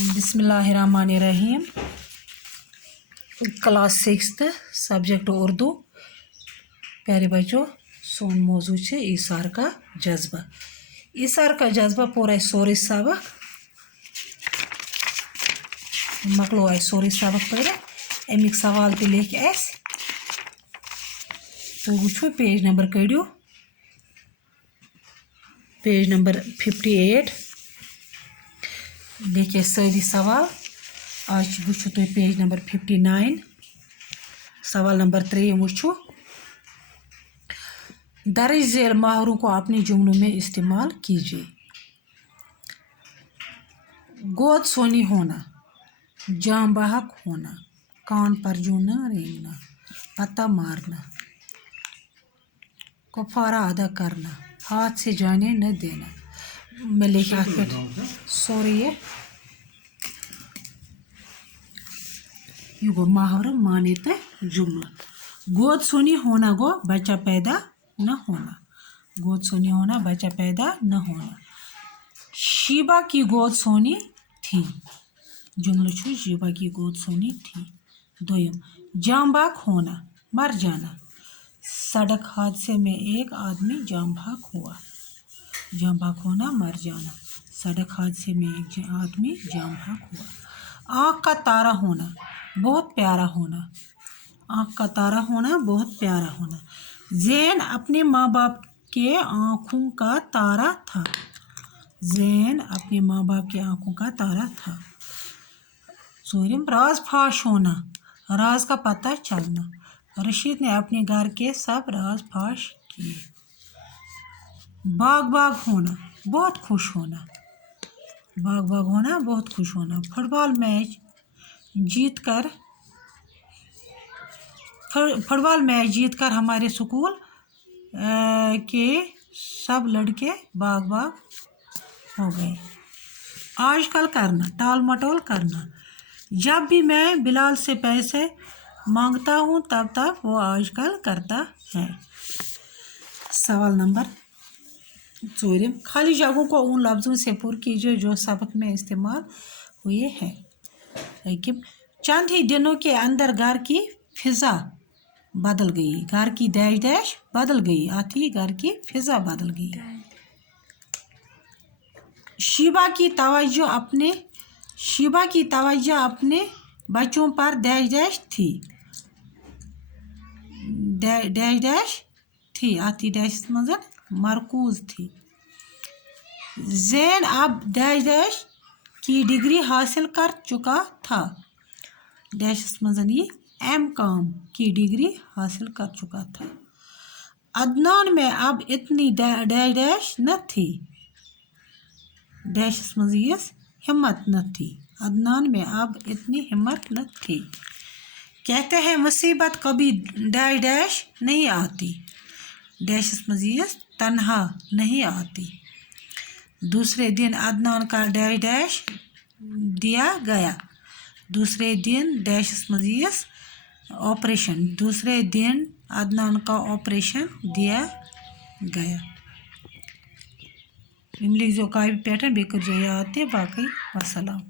बिस्मिल्लाहिर्रहमानिर्रहीम। Class 6 subject Urdu. प्यारे बच्चों, सोन मौजू है ईसार का जज्बा। ईसार का जज्बा पूरा सोरे सबक मकलो सोरे सबक पर अमिक सवाल पे लिख तो वो पेज नंबर कड़ियो पेज नंबर 58 देखिए सारी सवाल। आज वो पेज नंबर 59 सवाल नंबर 3 वो दर्ज झेल मुहावरों को अपने जुमलों में इस्तेमाल कीजिए। गोद सोनी होना, जाम बहक होना, कान पर जूना रेंगना, पत्ता मारना, कफारा अदा करना, हाथ से जाने न देना। मैं लेके हाथ पे सॉरी ये गो मुहावरा माने तो जुमला। गोद सोनी होना गो बच्चा पैदा न होना। गोद सोनी होना बच्चा पैदा न होना। शीबा की गोद सोनी थी। जुमला छो शीबा की गोद सोनी थी। दोयम जाम बहक होना मर जाना। सड़क हादसे में एक आदमी जाम बहक हुआ। जाम बहक होना मर जाना। सड़क हादसे में एक आदमी जाम बहक हुआ। आँख का तारा होना बहुत प्यारा होना। आँख का तारा होना बहुत प्यारा होना। ज़ैन अपने माँ बाप के आँखों का तारा था। ज़ैन अपने माँ बाप के आँखों का तारा था। सोरिम राज फाश होना राज का पता चलना। रशीद ने अपने घर के सब राज फाश किए। बाग बाग होना बहुत खुश होना। बाग बाग होना बहुत खुश होना। फुटबॉल मैच जीतकर हमारे स्कूल के सब लड़के बाग बाग हो गए। आजकल करना टाल मटोल करना। जब भी मैं बिलाल से पैसे मांगता हूँ तब वो आजकल करता है। सवाल नंबर 4 खाली जगहों को उन लफ्ज़ों से पुर कीजिए जो सबक में इस्तेमाल हुए हैं। चंद ही दिनों के अंदर घर की फिज़ा बदल गई। घर की डैश डैश बदल गई। आती घर की फिज़ा बदल गई। शीबा की तवज्जो अपने बच्चों पर डैश डैश थी। डैश डैश थी आती डैश मज़र मरकूज थी। ज़ैन अब डैश डैश की डिग्री हासिल कर चुका था। डैश मज़र ये M.Com की डिग्री हासिल कर चुका था। अदनान में अब इतनी डैश डैश न थी। डैश मज़र हिम्मत न थी। अदनान में अब इतनी हिम्मत न थी। कहते हैं मुसीबत कभी डैश डैश नहीं आती। डैश मज़र तन्हा नहीं आती। दूसरे दिन अदनान का डैश डैश दिया गया। दूसरे दिन डैश मज़र ऑपरेशन। दूसरे दिन अदनान का ऑपरेशन दिया गया। लिख जो का पैटर्न बेकर जो याद बाकी वसलाम।